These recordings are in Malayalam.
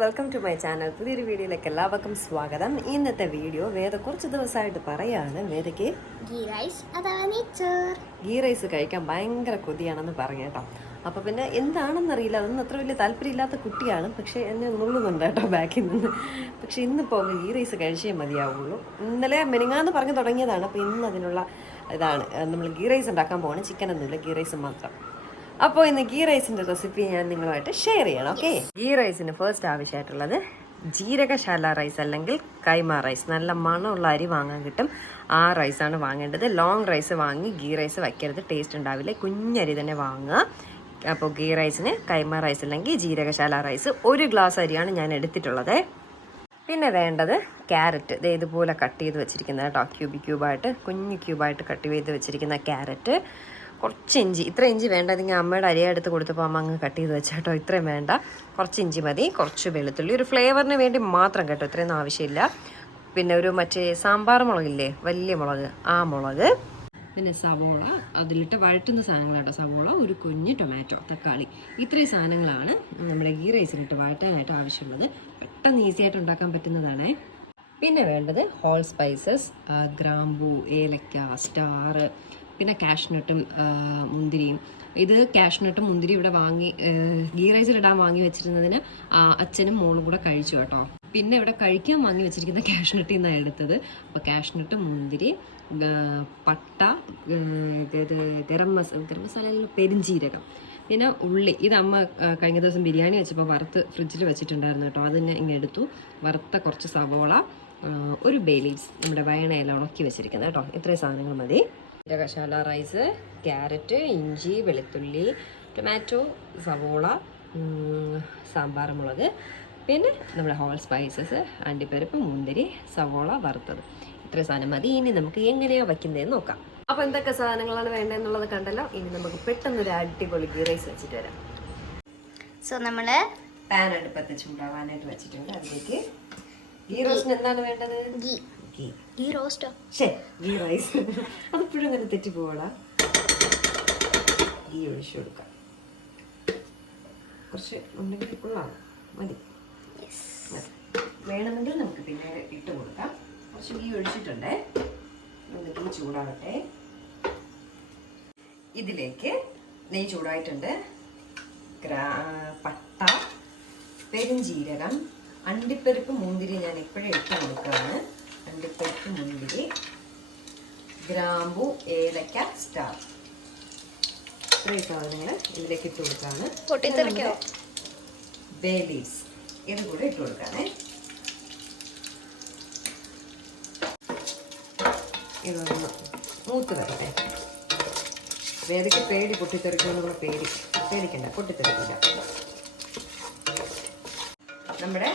വെൽക്കം ടു മൈ ചാനൽ പുതിയൊരു വീഡിയോയിലേക്ക് എല്ലാവർക്കും സ്വാഗതം. ഇന്നത്തെ വീഡിയോ വേദ കുറച്ച് ദിവസമായിട്ട് പറയാണ്. വേദയ്ക്ക് ഗീ റൈസ് കഴിക്കാൻ ഭയങ്കര കൊതിയാണെന്ന് പറഞ്ഞു കേട്ടോ. അപ്പോൾ പിന്നെ എന്താണെന്നറിയില്ല അതൊന്നും അത്ര വലിയ താല്പര്യമില്ലാത്ത കുട്ടിയാണ്. പക്ഷേ എന്നെ നുള്ളുന്നുണ്ട് കേട്ടോ ബാക്കിൽ നിന്ന്. പക്ഷേ ഇന്നിപ്പോൾ ഗീ റൈസ് കഴിച്ചേ മതിയാവുള്ളൂ. ഇന്നലെ മെനിങ്ങാന്ന് പറഞ്ഞു തുടങ്ങിയതാണ്. അപ്പോൾ ഇന്ന് അതിനുള്ള ഇതാണ്. നമ്മൾ ഗീ റൈസ് ഉണ്ടാക്കാൻ പോകണം ചിക്കൻ ഒന്നുമില്ല. ഗീ റൈസ് മാത്രം. അപ്പോൾ ഇന്ന് ഗീ റൈസിന്റെ റെസിപ്പി ഞാൻ നിങ്ങളുമായിട്ട് ഷെയർ ചെയ്യണം ഓക്കെ ഗീ റൈസിന് ഫസ്റ്റ് ആവശ്യമായിട്ടുള്ളത് ജീരകശാല റൈസ് അല്ലെങ്കിൽ കൈമ റൈസ് നല്ല മണമുള്ള അരി വാങ്ങാൻ കിട്ടും. ആ റൈസാണ് വാങ്ങേണ്ടത്. ലോങ് റൈസ് വാങ്ങി ഗീ റൈസ് വയ്ക്കരുത്. ടേസ്റ്റ് ഉണ്ടാവില്ല. കുഞ്ഞരി തന്നെ വാങ്ങുക. അപ്പോൾ ഗീ റൈസിന് കൈമ റൈസ് അല്ലെങ്കിൽ ജീരകശാല റൈസ് ഒരു ഗ്ലാസ് അരിയാണ് ഞാൻ എടുത്തിട്ടുള്ളത്. പിന്നെ വേണ്ടത് ക്യാരറ്റ് ഇത് ഇതുപോലെ കട്ട് ചെയ്ത് വെച്ചിരിക്കുന്നത് കേട്ടോ. ക്യൂബ് ക്യൂബായിട്ട് കുഞ്ഞു ക്യൂബായിട്ട് കട്ട് ചെയ്ത് വെച്ചിരിക്കുന്ന ക്യാരറ്റ് കുറച്ച് ഇഞ്ചി. ഇത്ര ഇഞ്ചി വേണ്ട. നിങ്ങൾ അമ്മയുടെ അരിയ എടുത്ത് കൊടുത്തപ്പോൾ അമ്മ അങ്ങ് കട്ട് ചെയ്ത് വെച്ചാട്ടോ ഇത്രയും വേണ്ട. കുറച്ച് ഇഞ്ചി മതി. കുറച്ച് വെളുത്തുള്ളി. ഒരു ഫ്ലേവറിന് വേണ്ടി മാത്രം കേട്ടോ. ഇത്രയൊന്നും ആവശ്യമില്ല. പിന്നെ ഒരു മറ്റേ സാമ്പാർ മുളകില്ലേ? വലിയ മുളക്. ആ മുളക്. പിന്നെ സവോള. അതിലിട്ട് വഴറ്റുന്ന സാധനങ്ങളാട്ടോ. സവോള ഒരു കുഞ്ഞ് ടൊമാറ്റോ തക്കാളി. ഇത്രയും സാധനങ്ങളാണ് നമ്മുടെ ഗീ റൈസിലിട്ട് വഴറ്റാനായിട്ട് ആവശ്യമുള്ളത്. പെട്ടെന്ന് ഈസി ആയിട്ട് ഉണ്ടാക്കാൻ പറ്റുന്നതാണ്. പിന്നെ വേണ്ടത് ഹോൾ സ്പൈസസ് ഗ്രാമ്പൂ ഏലക്ക സ്റ്റാർ പിന്നെ കാഷ്നട്ടും മുന്തിരിയും. ഇത് കാഷ്നട്ടും മുന്തിരി ഇവിടെ വാങ്ങി ഗീ റൈസിലിടാൻ വാങ്ങി വെച്ചിരുന്നതിന് അച്ഛനും മോളും കൂടെ കഴിച്ചു കേട്ടോ. പിന്നെ ഇവിടെ കഴിക്കാൻ വാങ്ങി വെച്ചിരിക്കുന്ന കാഷ്നട്ടിൽ നിന്നാണ് എടുത്തത്. അപ്പോൾ കാഷ്നട്ട് മുന്തിരി പട്ട ഗരം മസാല ഗരം മസാലയിൽ പെരിഞ്ചീരകം. പിന്നെ ഉള്ളി. ഇത് അമ്മ കഴിഞ്ഞ ദിവസം ബിരിയാണി വെച്ചപ്പോൾ വറുത്ത് ഫ്രിഡ്ജിൽ വെച്ചിട്ടുണ്ടായിരുന്നു കേട്ടോ. അത് ഞാൻ ഇങ്ങനെ എടുത്തു. വറുത്ത കുറച്ച് സവോള ഒരു ബേലീസ് നമ്മുടെ വയണയില ഉണക്കി വെച്ചിരിക്കുന്നത് കേട്ടോ. ഇത്രയും സാധനങ്ങൾ മതി. ജീരകശാല റൈസ് ക്യാരറ്റ് ഇഞ്ചി വെളുത്തുള്ളി ടൊമാറ്റോ സവോള സാമ്പാർ മുളക് പിന്നെ നമ്മുടെ ഹോൾ സ്പൈസസ് അണ്ടിപ്പരിപ്പ് മുന്തിരി സവോള വറുത്തത്. ഇത്ര സാധനം മതി. ഇനി നമുക്ക് എങ്ങനെയാണ് വയ്ക്കുന്നതെന്ന് നോക്കാം. അപ്പോൾ എന്തൊക്കെ സാധനങ്ങളാണ് വേണ്ടതെന്നുള്ളത് കണ്ടല്ലോ. ഇനി നമുക്ക് പെട്ടെന്ന് ഒരു അടിപൊളി ഗീ റൈസ് വെച്ചിട്ട് വരാം. സോ നമ്മൾ പാൻ അടുപ്പത്ത് ചൂടാവാനായിട്ട് വെച്ചിട്ടുണ്ട്. അതിലേക്ക് ഗീ റോസ്റ്റിന് എന്താണ് വേണ്ടത്? ഗീ. ഗീ ഗീ റോസ്റ്റോ? ശേ ഗീ റൈസ്. അതിപ്പോഴും അങ്ങനെ തെറ്റി പോവാടാ. ഗീ ഒഴിച്ചു കൊടുക്കാം. കുറച്ച് ഉണ്ടെങ്കിൽ കൊള്ളാം. മതി. വേണമെങ്കിൽ നമുക്ക് പിന്നെ ഇട്ട് കൊടുക്കാം. കുറച്ച് ഗീ ഒഴിച്ചിട്ടുണ്ടേ. നമുക്ക് ഗീ ചൂടാവട്ടെ. ഇതിലേക്ക് നെയ് ചൂടായിട്ടുണ്ട്. പട്ട പെരുംജീരകം അണ്ടിപ്പരിപ്പ് മുന്തിരി ഞാൻ ഇപ്പോഴേ ഇട്ട് കൊടുക്കുകയാണ് അണ്ടിപ്പരിപ്പ് മുന്തിരി ഗ്രാമ്പു ഏലക്ക സ്റ്റാർ. ഇത്രയും സാധനങ്ങൾ ഇതിലേക്ക് ഇട്ട് കൊടുക്കാണ്. ബേലീസ് ബേ ലീവ്സ് ഇത് കൂടെ ഇട്ട് കൊടുക്കാനേ ഇതൊന്ന് മൂത്ത് വരട്ടെ. വേദയ്ക്ക് പേടി പൊട്ടിത്തെറിക്കുമെന്നുള്ള പേടി. പേടിക്കണ്ട പൊട്ടിത്തെറിക്കില്ല. നമ്മുടെ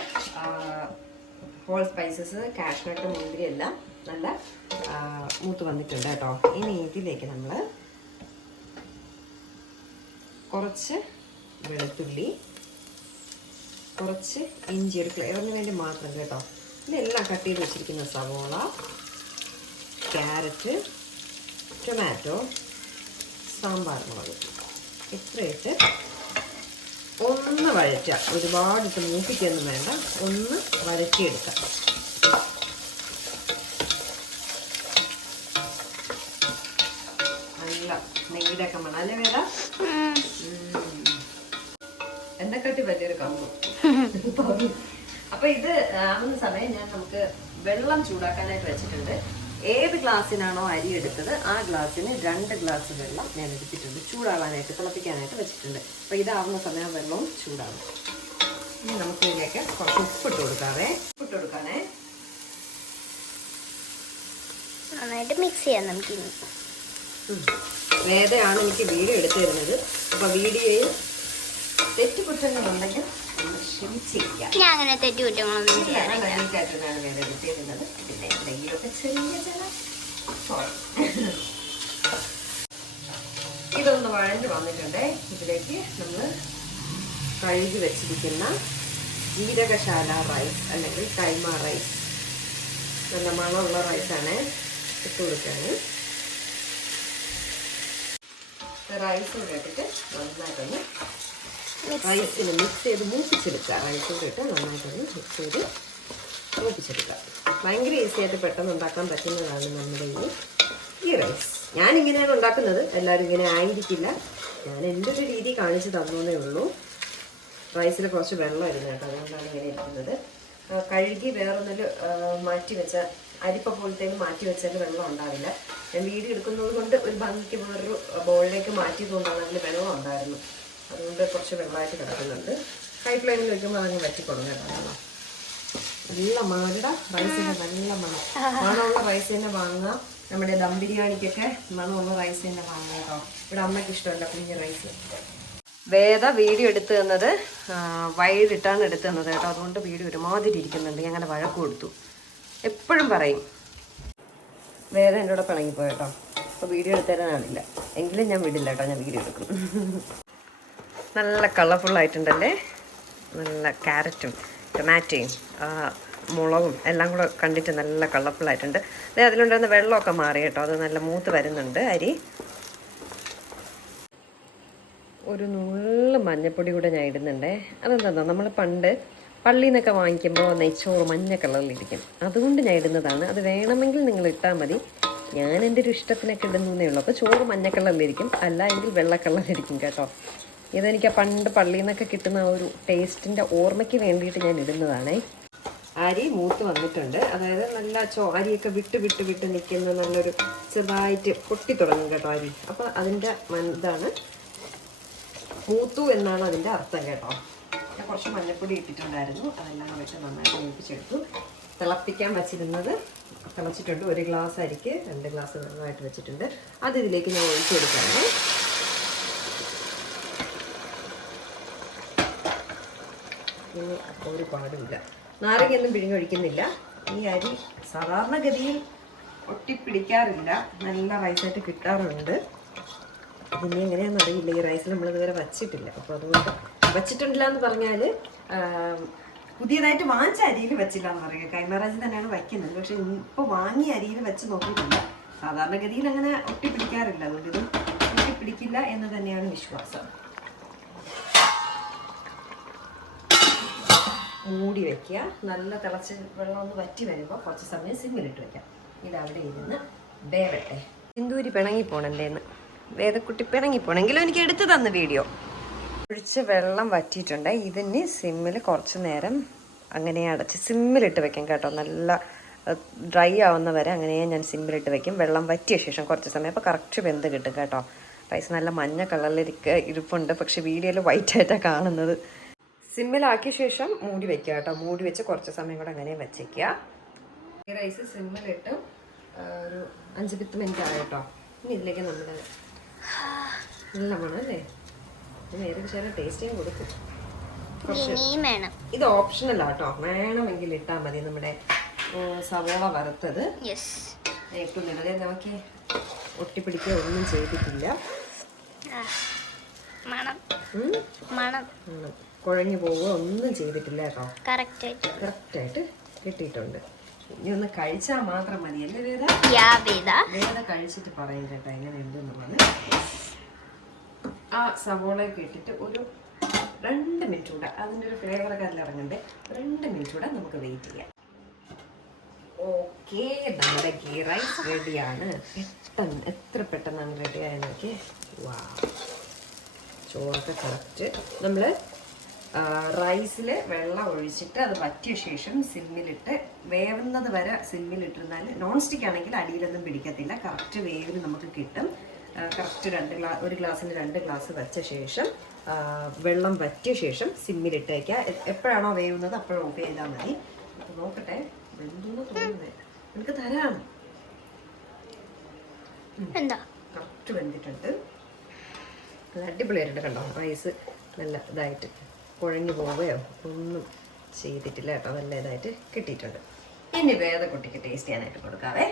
ഹോൾ സ്പൈസസ് കാഷ്നട്ട് മുന്തിരി എല്ലാം നല്ല മൂത്ത് വന്നിട്ടുണ്ട് കേട്ടോ. ഇനി ഇതിലേക്ക് നമ്മൾ കുറച്ച് വെളുത്തുള്ളി കുറച്ച് ഇഞ്ചി ഒരു ഫ്ലേവറിന് വേണ്ടി മാത്രം കേട്ടോ. ഇതെല്ലാം കട്ട് ചെയ്ത് വെച്ചിരിക്കുന്ന സവോള ക്യാരറ്റ് ടൊമാറ്റോ സാമ്പാർ മുളക്. ഇത്രയിട്ട് ഒന്ന് വഴറ്റുക. ഒരുപാട് ഇട്ട് മൂപ്പിക്കൊന്നും വേണ്ട. ഒന്ന് വഴറ്റിയെടുക്കാം. നല്ല നെയ്യുടെ ഒക്കെ മണം അല്ലേ വേണ്ട എന്നെക്കാട്ടി വലിയൊരു കമ്പ്. അപ്പൊ ഇത് ആവുന്ന സമയം ഞാൻ നമുക്ക് വെള്ളം ചൂടാക്കാനായിട്ട് വെച്ചിട്ടുണ്ട്. ഏത് ഗ്ലാസ്സിനാണോ അരി എടുത്തത് ആ ഗ്ലാസ്സിന് രണ്ട് ഗ്ലാസ് വെള്ളം ഞാൻ എടുത്തിട്ടുണ്ട്. ചൂടാവാനായിട്ട് തിളപ്പിക്കാനായിട്ട് വെച്ചിട്ടുണ്ട്. അപ്പൊ ഇതാവുന്ന സമയം വെള്ളവും ചൂടാവും. ഇനി നമുക്ക് ഇതിലേക്ക് കുറച്ച് ഉപ്പിട്ട് കൊടുക്കാവേ. ഉപ്പിട്ട് കൊടുക്കാനേ നന്നായിട്ട് മിക്സ് ചെയ്യാം നമുക്ക് ഇനി. വേദയാണ് എനിക്ക് വീഡിയോ എടുത്തു തരുന്നത് അപ്പൊ വീഡിയോയിൽ തെറ്റുകുറ്റങ്ങളുണ്ടെങ്കിൽ ഒന്ന് ക്ഷമിച്ചിരിക്കാം ഞാൻ അങ്ങനെ പിന്നെ എന്തെങ്കിലുമൊക്കെ ചെറിയ ചില. ഇതൊന്ന് വഴഞ്ഞു വന്നിട്ടുണ്ട്. ഇതിലേക്ക് നമ്മൾ കഴുകി വെച്ചിരിക്കുന്ന ജീരകശാല റൈസ് അല്ലെങ്കിൽ കൈമ റൈസ് നല്ല മണമുള്ള റൈസാണ് ഇട്ട് കൊടുക്കാണ് റൈസ് കൂടെ ഇട്ടിട്ട് നന്നായിട്ടൊന്ന് റൈസിന് മിക്സ് ചെയ്ത് മൂപ്പിച്ചെടുക്കുക. റൈസിന്റെ ഇട്ട് നന്നായിട്ടൊന്ന് മിക്സ് ചെയ്ത് മൂപ്പിച്ചെടുക്കുക. ഭയങ്കര ഈസി ആയിട്ട് പെട്ടെന്ന് ഉണ്ടാക്കാൻ പറ്റുന്നതാണ് നമ്മുടെ ഈ ഈ റൈസ് ഞാൻ ഇങ്ങനെയാണ് ഉണ്ടാക്കുന്നത്. എല്ലാവരും ഇങ്ങനെ ആയിരിക്കില്ല. ഞാൻ എന്റെ ഒരു രീതി കാണിച്ചു തന്നേ ഉള്ളൂ. റൈസിൽ കുറച്ച് വെള്ളം ഇരുന്ന് കേട്ടോ. അതുകൊണ്ടാണ് ഇങ്ങനെ ഇരിക്കുന്നത്. കഴുകി വേറൊന്നിൽ മാറ്റി വെച്ച അരിപ്പ പോലത്തേക്ക് മാറ്റി വെച്ചാൽ വെള്ളം ഉണ്ടാവില്ല. ഞാൻ വീഡിയോ എടുക്കുന്നത് കൊണ്ട് ഒരു ഭംഗിക്ക് വേറൊരു ബോളിലേക്ക് മാറ്റിയതുകൊണ്ടാണ് അതിൽ വെള്ളം ഉണ്ടായിരുന്നു. അതുകൊണ്ട് കുറച്ച് വെള്ളമായിട്ട് കിടക്കുന്നുണ്ട്. ഹൈ ഫ്ലെയിമിൽ വെക്കുമ്പോൾ അതങ്ങ് വറ്റിക്കൊള്ളും കേട്ടോ. നല്ല മണ്ട. റൈസിന്റെ നല്ല മണം. മണമുള്ള റൈസ് തന്നെ വാങ്ങുക. നമ്മുടെ ദം ബിരിയാണിക്കൊക്കെ മണമുള്ള റൈസ് തന്നെ വാങ്ങുക കേട്ടോ. ഇവിടെ അമ്മയ്ക്ക് ഇഷ്ടമല്ല കുഞ്ഞ് റൈസ് വേദ വീഡിയോ എടുത്തു തന്നത് വൈകിട്ടാണ് എടുത്തു തന്നത് കേട്ടോ. അതുകൊണ്ട് വീഡിയോ ഒരുമാതിരി ഇരിക്കുന്നുണ്ട്. ഞങ്ങളുടെ വഴക്ക് കൊടുത്തു. എപ്പോഴും പറയും വേദ എന്റെ കൂടെ പിണങ്ങിപ്പോയി കേട്ടോ. അപ്പോൾ വീഡിയോ എടുത്തരാനാണില്ല എങ്കിലും ഞാൻ വിടില്ല കേട്ടോ ഞാൻ വീഡിയോ എടുക്കും. നല്ല കളർഫുൾ ആയിട്ടുണ്ടല്ലേ? നല്ല ക്യാരറ്റും ടൊമാറ്റോയും മുളകും എല്ലാം കൂടെ കണ്ടിട്ട് നല്ല കളർഫുൾ ആയിട്ടുണ്ട്. ദേ അതിലുണ്ടായിരുന്ന വെള്ളമൊക്കെ മാറി കേട്ടോ. അത് നല്ല മൂത്ത് വരുന്നുണ്ട് അരി. ഒരു നുള്ളു മഞ്ഞപ്പൊടി കൂടെ ഞാൻ ഇടുന്നുണ്ടേ. അതെന്താ നമ്മൾ പണ്ട് പള്ളിയിൽ നിന്നൊക്കെ വാങ്ങിക്കുമ്പോൾ നെയ്ച്ചോറ് മഞ്ഞ കളറിലിരിക്കും. അതുകൊണ്ട് ഞാൻ ഇടുന്നതാണ്. അത് വേണമെങ്കിൽ നിങ്ങൾ ഇട്ടാൽ മതി. ഞാൻ എന്റെ ഒരു ഇഷ്ടത്തിനൊക്കെ ഇടുന്നതേ ഉള്ളൂ. അപ്പോൾ ചോറ് മഞ്ഞ കളറിലിരിക്കും. അല്ല എങ്കിൽ വെള്ള കേട്ടോ. ഇതെനിക്ക് പണ്ട് പള്ളിയിൽ നിന്നൊക്കെ കിട്ടുന്ന ആ ഒരു ടേസ്റ്റിന്റെ ഓർമ്മയ്ക്ക് വേണ്ടിയിട്ട് ഞാൻ ഇടുന്നതാണേ. അരി മൂത്ത് വന്നിട്ടുണ്ട്. അതായത് നല്ല ചോ അരിയൊക്കെ വിട്ട് വിട്ട് വിട്ട് നിൽക്കുന്ന നല്ലൊരു ചെറുതായിട്ട് പൊട്ടി തുടങ്ങും കേട്ടോ അരി. അപ്പോൾ അതിന്റെ ഇതാണ്. മൂത്തു എന്നാണ് അതിന്റെ അർത്ഥം കേട്ടോ. ഞാൻ കുറച്ച് മഞ്ഞപ്പൊടി ഇട്ടിട്ടുണ്ടായിരുന്നു. അതെല്ലാം വെച്ച് നന്നായിട്ട് മൂപ്പിച്ചെടുത്തു. തിളപ്പിക്കാൻ വച്ചിരുന്നത് തിളച്ചിട്ടുണ്ട്. ഒരു ഗ്ലാസ് അരിക്ക് രണ്ട് ഗ്ലാസ് വെള്ളമായിട്ട് വെച്ചിട്ടുണ്ട്. അത് ഇതിലേക്ക് ഞാൻ ഒഴിച്ചു കൊടുക്കാണ് ഇനി ഒരു പാടുമില്ല. നാരങ്ങയൊന്നും പിഴിഞ്ഞൊഴിക്കുന്നില്ല. ഈ അരി സാധാരണഗതിയിൽ ഒട്ടിപ്പിടിക്കാറില്ല. നല്ല റൈസായിട്ട് കിട്ടാറുണ്ട്. പിന്നെ എങ്ങനെയാണെന്ന് അറിയില്ല. ഈ റൈസ് നമ്മൾ ഇതുവരെ വച്ചിട്ടില്ല. അപ്പോൾ അതുകൊണ്ട് വച്ചിട്ടുണ്ടല്ല എന്ന് പറഞ്ഞാൽ പുതിയതായിട്ട് വാങ്ങിച്ച അരിയിൽ വെച്ചില്ല എന്ന് പറയുക. കൈമറാജ് തന്നെയാണ് വയ്ക്കുന്നത്. പക്ഷെ ഇപ്പോൾ വാങ്ങിയ അരിയിൽ വെച്ച് നോക്കിയിട്ടില്ല. സാധാരണഗതിയിൽ അങ്ങനെ ഒട്ടിപ്പിടിക്കാറില്ല അതുകൊണ്ട് ഇത് ഒട്ടിപ്പിടിക്കില്ല എന്ന് തന്നെയാണ് വിശ്വാസം. മൂടി വയ്ക്കുക നല്ല തിളച്ച് വെള്ളം ഒന്ന് വറ്റി വരുമ്പോൾ കുറച്ച് സമയം സിമ്മിലിട്ട് വയ്ക്കാം ഇതവിടെ ഇരുന്ന് വേവട്ടെ. സിന്ദൂരി പിണങ്ങി പോണെന്തേന്ന് വേദക്കുട്ടി പിണങ്ങി പോണെങ്കിലും എനിക്ക് എടുത്തു തന്ന വീഡിയോ. ഒഴിച്ച് വെള്ളം വറ്റിയിട്ടുണ്ട്. ഇതിന് സിമ്മിൽ കുറച്ച് നേരം അങ്ങനെ അടച്ച് സിമ്മിലിട്ട് വെക്കാം കേട്ടോ. നല്ല ഡ്രൈ ആവുന്ന വരെ അങ്ങനെ ഞാൻ സിമ്മിലിട്ട് വെക്കും. വെള്ളം വറ്റിയ ശേഷം കുറച്ച് സമയം അപ്പോൾ കറക്റ്റ് വെന്ത് കിട്ടും കേട്ടോ. റൈസ് നല്ല മഞ്ഞ കളറിലിരിക്ക ഇരിപ്പുണ്ട്. പക്ഷെ വീഡിയോയിൽ വൈറ്റ് ആയിട്ടാണ് കാണുന്നത്. സിമ്മിലാക്കിയ ശേഷം മൂടി വെക്കുക കേട്ടോ. മൂടി വെച്ച് കുറച്ച് സമയം കൂടെ അങ്ങനെ വെച്ചേക്കുക. ഈ റൈസ് സിമ്മിലിട്ട് ഒരു അഞ്ച് പത്ത് മിനിറ്റ് ആയിട്ടോ ഇനി ഇതിലേക്ക് നമ്മൾ നല്ല ഇത് കൊടുക്കും. ഓപ്ഷണൽ ആട്ടോ. വേണമെങ്കിൽ ഇട്ടാൽ മതി നമ്മുടെ സവോള വറുത്തത്. യെസ് ഏറ്റവും നല്ലത്. നമുക്ക് ഒട്ടിപ്പിടിക്കുക ഒന്നും ചെയ്തിട്ടില്ല. കുഴഞ്ഞു പോവുക ഒന്നും ചെയ്തിട്ടില്ല കേട്ടോ. കറക്റ്റ് ആയിട്ട്. കറക്റ്റായിട്ട് കിട്ടിയിട്ടുണ്ട്. ഇനി ഒന്ന് കഴിച്ചാൽ മാത്രം മതി. അല്ലേ വേദ? വേദ. കഴിച്ചിട്ട് പറയും കേട്ടോ എങ്ങനെ ഉണ്ടെന്നുള്ളത്. ആ സവോളയൊക്കെ ഇട്ടിട്ട് ഒരു രണ്ട് മിനിറ്റ് കൂടെ. അതിന്റെ ഒരു ഫ്ലേവറൊക്കെ അതിൽ ഇറങ്ങണ്ടേ. രണ്ട് മിനിറ്റ് കൂടെ നമുക്ക് വെയിറ്റ് ചെയ്യാം. ഓക്കെ നമ്മുടെ ഗീ റൈസ് റെഡിയാണ് പെട്ടെന്ന് എത്ര പെട്ടെന്നാണ് റെഡി ആയത് നോക്കി വാ ചോറൊക്കെ കറക്റ്റ് നമ്മൾ റൈസിൽ വെള്ളം ഒഴിച്ചിട്ട് അത് വറ്റിയ ശേഷം സിമ്മിലിട്ട് വേവുന്നത് വരെ സിമ്മിലിട്ടിരുന്നാൽ നോൺ സ്റ്റിക്ക് ആണെങ്കിൽ അടിയിലൊന്നും പിടിക്കത്തില്ല. കറക്റ്റ് വേവിന് നമുക്ക് കിട്ടും. കറക്റ്റ് രണ്ട് ഗ്ലാ ഒരു ഗ്ലാസ്സിന് രണ്ട് ഗ്ലാസ് വെച്ച ശേഷം വെള്ളം വറ്റിയ ശേഷം സിമ്മിലിട്ടേക്കുക എപ്പോഴാണോ വേവുന്നത് അപ്പോഴും ഓഫ് ചെയ്താൽ മതി. അപ്പോൾ നോക്കട്ടെ വെന്തെന്ന് തോന്നുന്നത് എനിക്ക് തരാണ് എന്താ? കറക്റ്റ് വെന്തിട്ടുണ്ട്. അടിപൊളിയായിട്ടുണ്ട് കണ്ടോ? റൈസ് നല്ല ഇതായിട്ട്. കുഴഞ്ഞു പോവുകയോ ഒന്നും ചെയ്തിട്ടില്ല. കേട്ടോ നല്ല ഇതായിട്ട് കിട്ടിയിട്ടുണ്ട്. ഇനി വേദക്കുട്ടിക്ക് ടേസ്റ്റ് ചെയ്യാനായിട്ട് കൊടുക്കാവേ.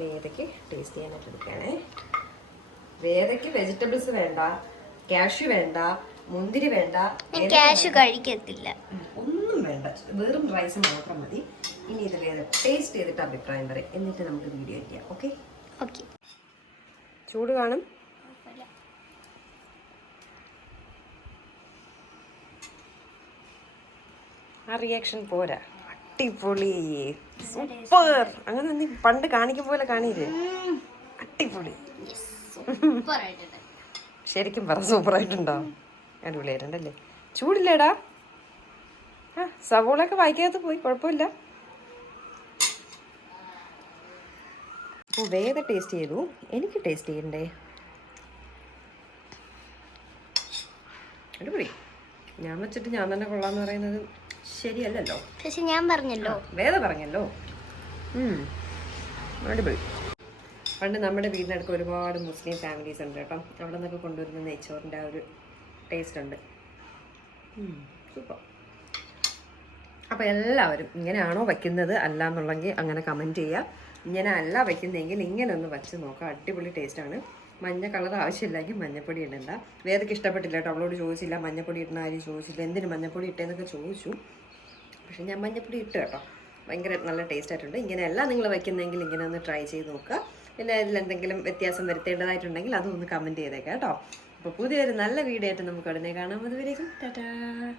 വേദയ്ക്ക് ടേസ്റ്റ് ചെയ്യാനായിട്ട് എടുക്കുകയാണേ. വേദയ്ക്ക് വെജിറ്റബിൾസ് വേണ്ട കാഷ്യൂ വേണ്ട മുന്തിരി വേണ്ട കാഷ്യു കഴിക്കത്തില്ല. ഒന്നും വേണ്ട. വെറും റൈസ് മാത്രം മതി. ഇനി ഇത് വേദ ടേസ്റ്റ് ചെയ്തിട്ട് അഭിപ്രായം പറയും. എന്നിട്ട് നമുക്ക് വീഡിയോ ചെയ്യാം. ഓക്കെ ഓക്കെ ചൂട് കാണും. ആ റിയാക്ഷൻ പോരാ. അടിപൊളി. സൂപ്പർ അങ്ങനെ നീ പണ്ട് കാണിക്കും പോലെ കാണിയില്ലേ? അടിപൊളി. ശരിക്കും പറ സൂപ്പർ ആയിട്ടുണ്ടോ? അടിപൊളിയായിട്ടുണ്ടല്ലേ ചൂടില്ലേടാ. ആ സവോളൊക്കെ വായിക്കാത്ത പോയി കുഴപ്പമില്ല. വേഗ ടേസ്റ്റ് ചെയ്തു. എനിക്ക് ടേസ്റ്റ് ചെയ്യണ്ടേ? അടിപൊളി. ഞാൻ വെച്ചിട്ട് ഞാൻ തന്നെ കൊള്ളാന്ന് പറയുന്നത് ശരിയല്ലല്ലോ. പക്ഷെ ഞാൻ പറഞ്ഞല്ലോ. വേദ പറഞ്ഞല്ലോ. അടിപൊളി. പണ്ട് നമ്മുടെ വീടിനടുക്ക് ഒരുപാട് മുസ്ലിം ഫാമിലീസ് ഉണ്ട് കേട്ടോ. അവിടെ നിന്നൊക്കെ കൊണ്ടുവരുന്ന നെയ്ച്ചോറിന്റെ ആ ഒരു ടേസ്റ്റ് ഉണ്ട്. സൂപ്പർ അപ്പോൾ എല്ലാവരും ഇങ്ങനെയാണോ വയ്ക്കുന്നത് അല്ല എന്നുള്ളെങ്കിൽ അങ്ങനെ കമന്റ് ചെയ്യുക. ഇങ്ങനെ അല്ല വയ്ക്കുന്നതെങ്കിൽ ഇങ്ങനെ ഒന്ന് വച്ച് നോക്കാം അടിപൊളി ടേസ്റ്റാണ് മഞ്ഞ കളർ ആവശ്യമില്ലെങ്കിൽ മഞ്ഞപ്പൊടി ഇടണ്ട. വേദയ്ക്ക് ഇഷ്ടപ്പെട്ടില്ല കേട്ടോ. അവളോട് ചോദിച്ചില്ല മഞ്ഞപ്പൊടി ഇടുന്ന ആരും ചോദിച്ചില്ല. എന്തിന് മഞ്ഞപ്പൊടി ഇട്ടേന്നൊക്കെ ചോദിച്ചു. പക്ഷെ ഞാൻ മഞ്ഞപ്പൊടി ഇട്ട് കേട്ടോ. ഭയങ്കര നല്ല ടേസ്റ്റ് ആയിട്ടുണ്ട്. ഇങ്ങനെയല്ല നിങ്ങൾ വയ്ക്കുന്നെങ്കിൽ ഇങ്ങനെ ഒന്ന് ട്രൈ ചെയ്ത് നോക്കുക. പിന്നെ ഇതിൽ എന്തെങ്കിലും വ്യത്യാസം വരുത്തേണ്ടതായിട്ടുണ്ടെങ്കിൽ അതൊന്ന് കമന്റ് ചെയ്തേക്കാം കേട്ടോ. അപ്പോൾ പുതിയൊരു നല്ല വീഡിയോ ആയിട്ട് നമുക്ക് ഉടനെ കാണാം. അതുവരേക്കും ടാറ്റാ.